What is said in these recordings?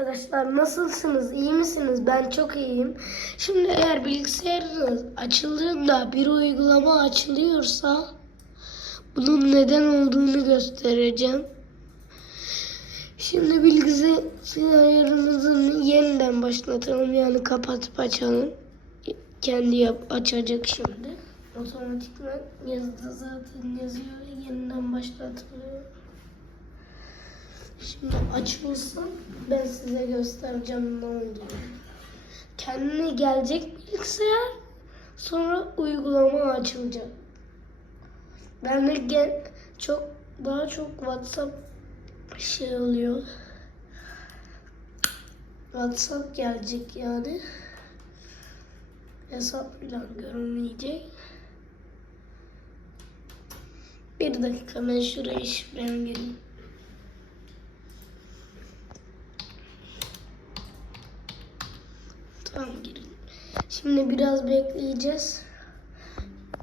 arkadaşlar nasılsınız? İyi misiniz? Ben çok iyiyim. Şimdi eğer bilgisayarınız açıldığında bir uygulama açılıyorsa bunun neden olduğunu göstereceğim. Şimdi bilgisayarınızı yeniden başlatalım yani kapatıp açalım. Kendi yap açacak şimdi. Otomatikman yazıda zaten yazıyor yeniden başlatılıyor. Şimdi açılsın ben size göstereceğim ne olduğunu. Kendine gelecek bilgisayar sonra uygulama açılacak. Ben de gel çok daha çok WhatsApp şey oluyor. WhatsApp gelecek yani. Hesap falan görünmeyecek. Bir dakika ben şuraya şifremi gireyim. Tamam girin. Şimdi biraz bekleyeceğiz.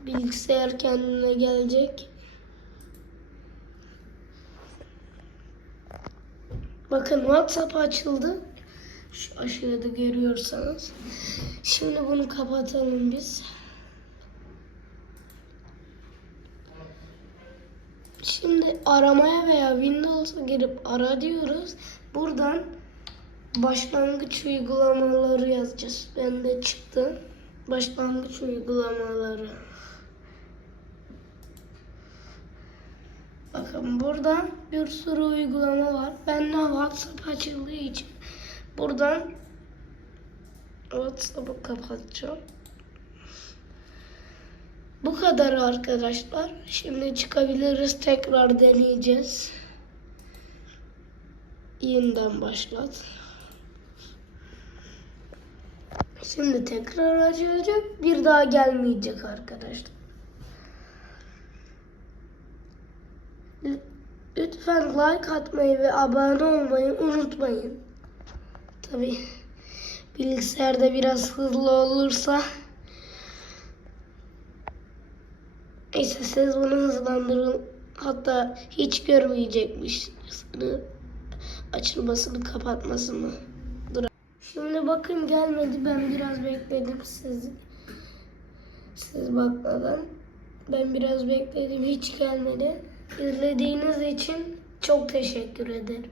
Bilgisayar kendine gelecek. Bakın WhatsApp açıldı. Şu aşağıda görüyorsanız. Şimdi bunu kapatalım biz. Şimdi aramaya veya Windows'a girip ara diyoruz. Buradan başlangıç uygulamaları yazacağız. Ben de çıktı. Başlangıç uygulamaları. Bakın burada bir sürü uygulama var. Ben de WhatsApp açıldığı için buradan WhatsApp'ı kapatacağım. Bu kadar arkadaşlar. Şimdi çıkabiliriz. Tekrar deneyeceğiz. Yeniden başlat. Şimdi tekrar açılacak. Bir daha gelmeyecek arkadaşlar. Lütfen like atmayı ve abone olmayı unutmayın. Tabi bilgisayarda biraz hızlı olursa Neyse siz bunu hızlandırın. Hatta hiç görmeyecekmiş açılmasını kapatmasını. Şimdi bakın gelmedi. Ben biraz bekledim siz siz bakmadan. Ben biraz bekledim. Hiç gelmedi. İzlediğiniz için çok teşekkür ederim.